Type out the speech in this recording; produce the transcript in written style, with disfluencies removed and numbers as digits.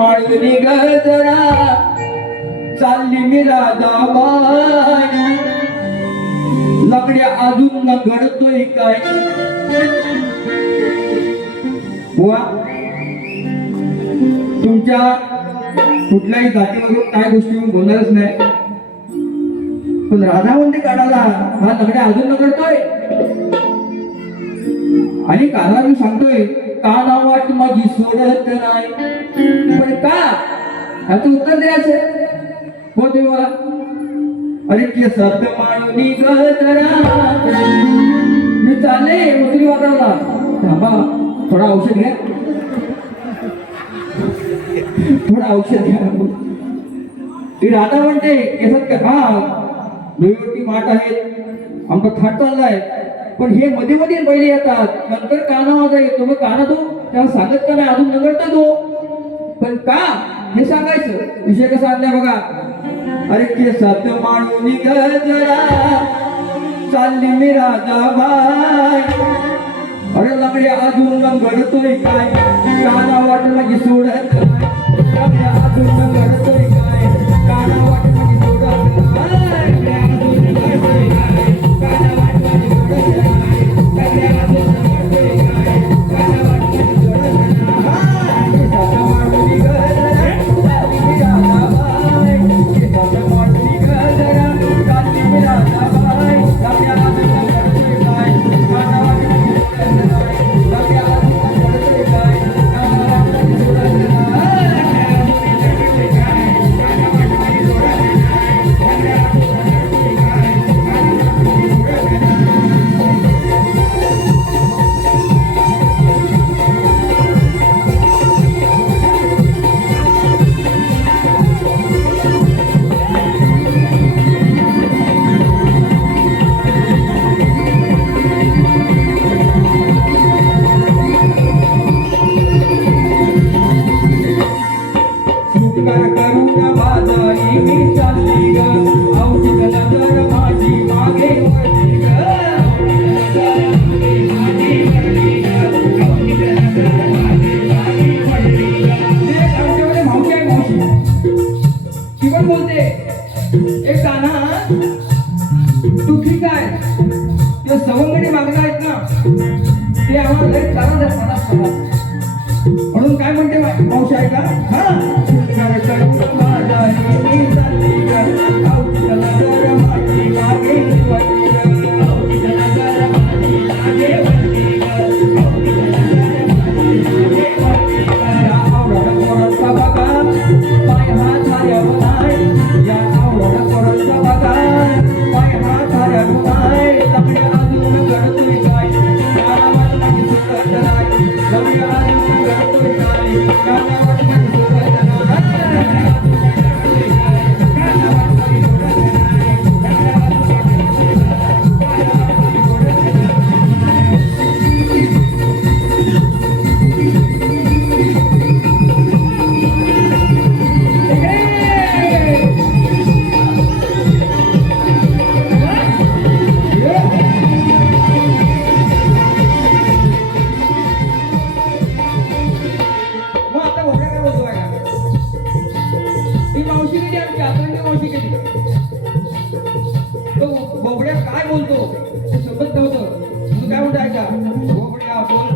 माळवणी गजरा चालली मी राधाबाई लकड्या अजून न घडतोय काय बुवा तुमच्या कुठल्याही जातीमधून काय गोष्टी मी बोलणारच नाही पण राधा म्हणते काढाला हा लकड्या अजून न घडतोय आणि कानाला मी सांगतोय का नाव वाट माझी सोडत नाही पण का ह्याचं उत्तर द्यायचं हो तुम्ही मला अरे केसात माळवणी गजरा मी चालले मजुरी वाजवला थांबा थोडा औषध घ्या थोडा औषध घ्या ती राधा म्हणते केसात का हा दोघी माठ आहेत आमचा थाट चाललाय पण हे मध्ये मध्ये पहिले येतात नंतर काना माझा येतो मग काना तो त्याला सांगत का नाही अजून नगरता तो पण का हे सांगायचं विषय कसा आणलाय बघा अरे केसात माळवणी गजरा चालली मी राधाबाई अरे लकडी अजून घडतोय काय काना वाट माझी सोडत लकडी अजून घडतोय काय काना वाट माझी सोडत सवंगडी मागणं आहेत ना ते आम्हाला लय त्रास म्हणून काय म्हणते मावशी आहे का बोबड्या काय बोलतो ते समजत नव्हतं काय म्हणतो ऐका बोबड्या बोल